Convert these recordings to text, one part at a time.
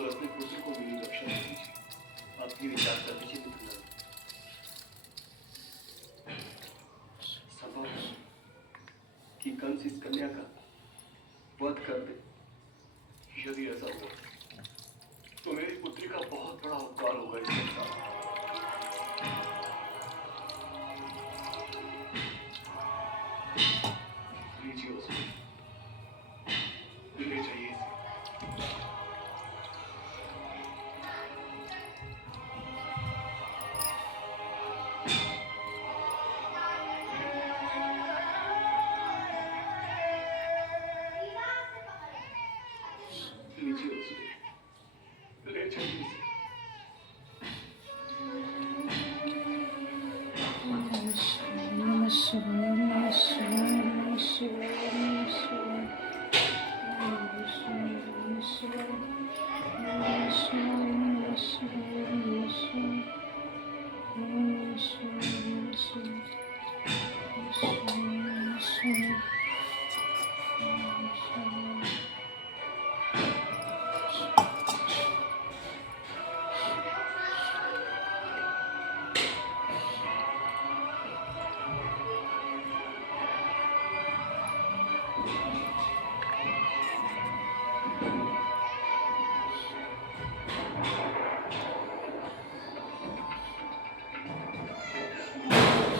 और अपने पुत्र को मिली रक्षा दीजिए। आप भी विचार कर लीजिए पुत्र। संभव है कि कंस इस कन्या का वध कर दे। यदि ऐसा हो तो मेरी पुत्री का बहुत बड़ा उपकार होगा इस संसार में। लीजिए उसे, ले जाइए इसे। लीजिए उसे, ले जाइए इसे। नमः शिवाय, नमः शिवाय, नमः शिवाय, नमः शिवाय, नमः शिवाय, नमः शिवाय, नमः शिवाय, नमः शिवाय, नमः शिवाय, नमः शिवाय, नमः शिवाय, नमः शिवाय, नमः शिवाय।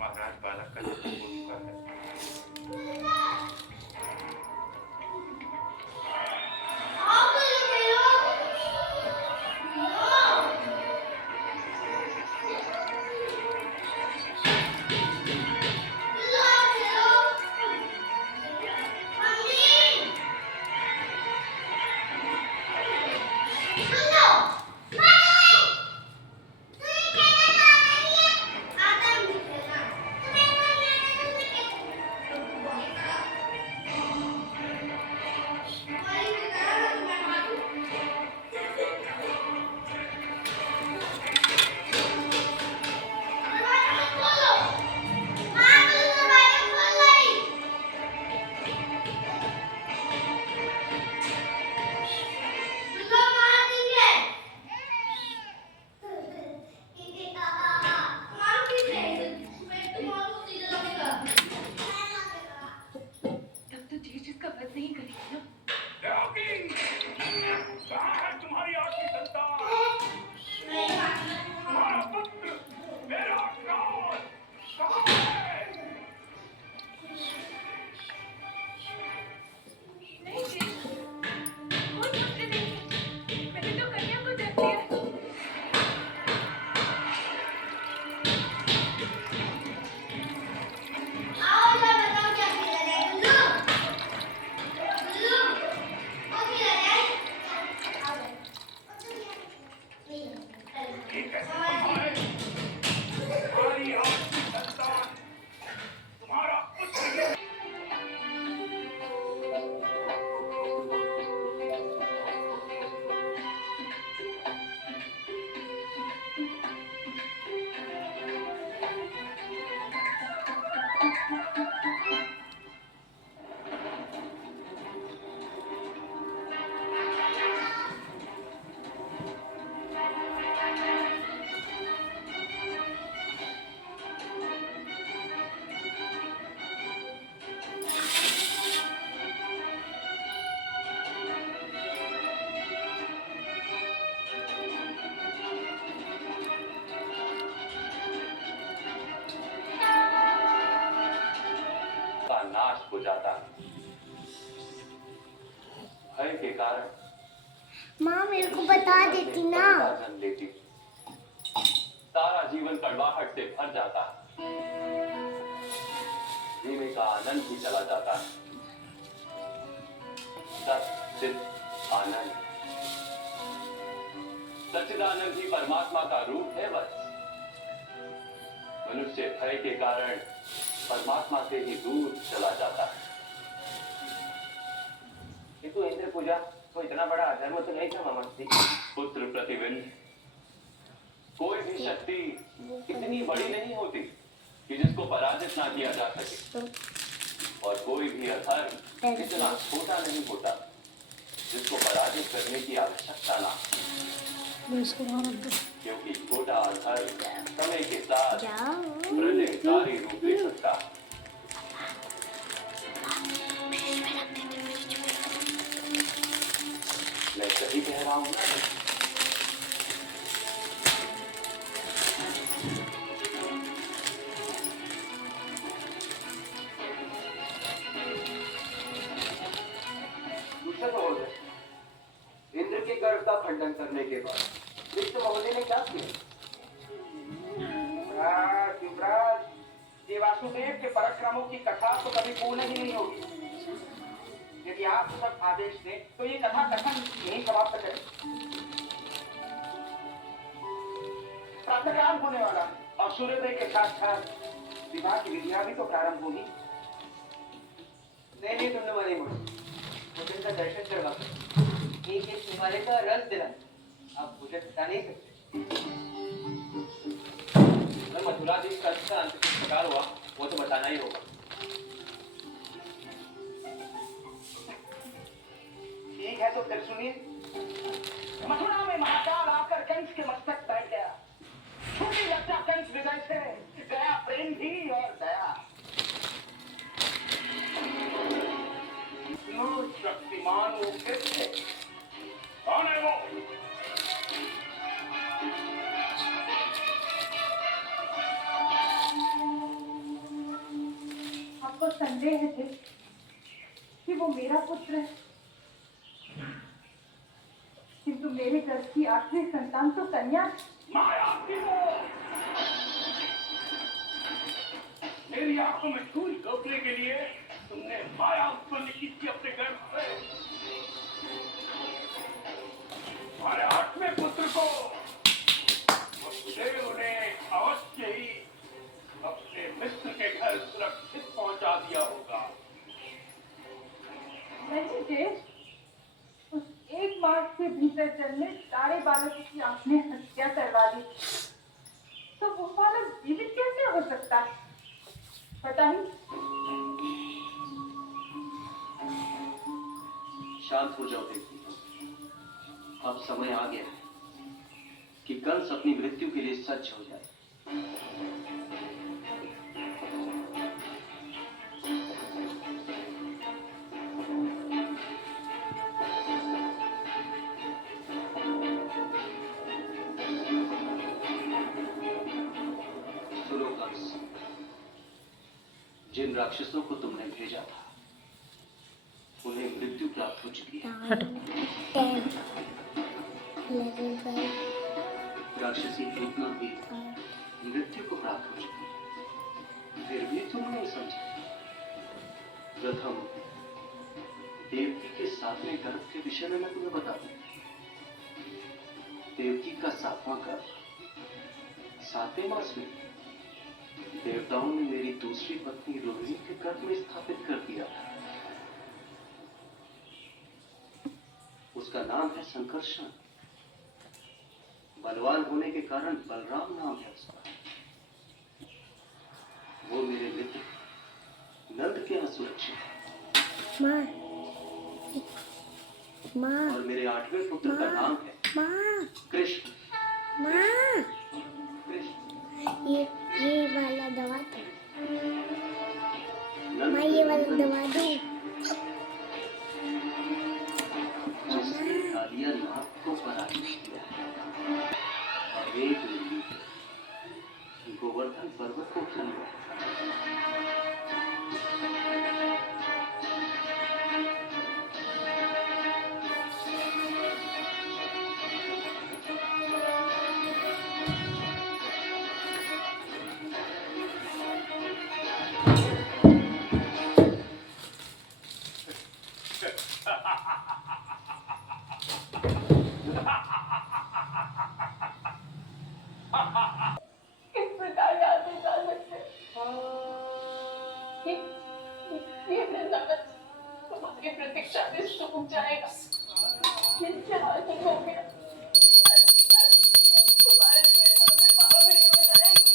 महाराज, बालक का जन्म हो चुका है। तब तो जीसस इसका वध नहीं करेगी ना। कहाँ है तुम्हारी आखिरी संतान? तुम्हारा पुत्र, मेरा प्राण, कहाँ है? नहीं जीसस, कोई पुत्र नहीं। मैंने तो कन्या को जन्म दिया। ये कैसे संभव है? तुम्हारी आखिरी संतान, तुम्हारा पुत्र। का नाश हो जाता। भय के कारण माँ मेरे को बता देती ना। जन्म लेती, सारा जीवन कड़वाहट से भर जाता, जीने का आनंद भी चला जाता। सच्चित आनंद, सच्चिदानंद ही परमात्मा का रूप है। बस मनुष्य भय के कारण परमात्मा से ही दूर चला जाता है। किंतु इंद्र पूजा तो इतना बड़ा अधर्म तो नहीं था ममस्ती। पुत्र प्रतिबिंब, कोई भी शक्ति इतनी बड़ी नहीं होती कि जिसको पराजित ना किया जा सके, और कोई भी अधर्म इतना छोटा नहीं होता जिसको पराजित करने की आवश्यकता ना हो। मैं इसको वहाँ रख दूँ। क्योंकि छोटा अधर्म समय के साथ जाओ प्रलयकारी रूप ले सकता है। मैं सही कह रहा हूँ ना? दूसरे महोदय, इंद्र के गर्व का खंडन करने के बाद विष्णु महोदय ने क्या किया? युवराज, ये वासुदेव के पराक्रमों की कथा तो कभी पूर्ण ही नहीं होगी। यदि आप सब आदेश दें तो ये कथा कथन यहीं समाप्त करें। प्रातःकाल होने वाला है और सूर्योदय के साथ साथ विवाह की विधियां भी तो प्रारंभ होगी। नहीं तुमने मानी मुझे भोजन का दर्शन करवा एक हिमालय का रस दिला। आप भोजन बता नहीं सकते। मथुराधीश का अंत किस प्रकार हुआ वो तो बताना ही होगा। ठीक है तो फिर सुनिए। मथुरा में महाकाल आकर कंस के मस्तक बैठ गया। छोटी लज्जा कंस हृदय से गया प्रेम भी और दया। शक्तिमान वो फिर थे। कौन है वो? आपको संदेह थे कि वो मेरा पुत्र है, किंतु मेरे गर्भ की आखिरी संतान तो कन्या है। माया की वो! मेरी आंखों में धूल रोकने के लिए तुमने माया उत्पन्न की थी अपने गर्भ से। तुम्हारे 8वें पुत्र को वसुदेव ने अवश्य ही अपने मित्र के घर सुरक्षित पहुंचा दिया होगा। नहीं जेठ, उस 1 मास के भीतर जन्मे सारे बालकों की आपने हत्या करवा दी, तो वो बालक जीवित कैसे हो सकता है? पता नहीं। शांत हो जाओ देवी। अब समय आ गया है कि कंस अपनी मृत्यु के लिए सज्ज हो जाए। सुनो कंस, जिन राक्षसों को तुमने भेजा था उन्हें मृत्यु प्राप्त हो चुकी है। 10 11 12 राक्षसी पूतना भी मृत्यु को प्राप्त हो चुकी है, फिर भी तुम नहीं समझे। प्रथम देवकी के 7वें गर्भ के विषय में मैं तुम्हें बता दूं। देवकी का 7वां गर्भ 7वें मास में देवताओं ने मेरी दूसरी पत्नी रोहिणी के गर्भ में स्थापित कर दिया था। उसका नाम है संकर्षण। बलवान होने के कारण बलराम नाम है उसका। वो मेरे मित्र नंद के यहाँ सुरक्षित है। माँ और मेरे 8वें पुत्र का नाम है कृष्ण। कृष्ण ये वाला दवा दो। नंद माँ ये वाला दवा दो। जिसने कालिया नाग को पराजित किया है और एक उंगली गोवर्धन पर्वत को उठाने वाला। किस प्रकार याद नहीं जा सकते? ये वृंदावन तुम्हारी प्रतीक्षा में सूख जाएगा। ये क्या ही हो गया? तुम्हारे बिना मैं बावरी हो जाएगी।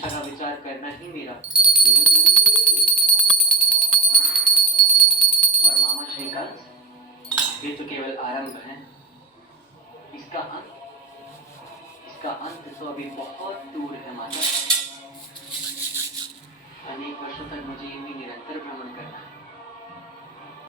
आकांक्षा का विचार करना ही मेरा जीवन है। और मामा श्रीकांत, ये तो केवल आरंभ है। इसका अंत तो अभी बहुत दूर है माता। अनेक वर्षों तक मुझे यूं ही निरंतर भ्रमण करना है।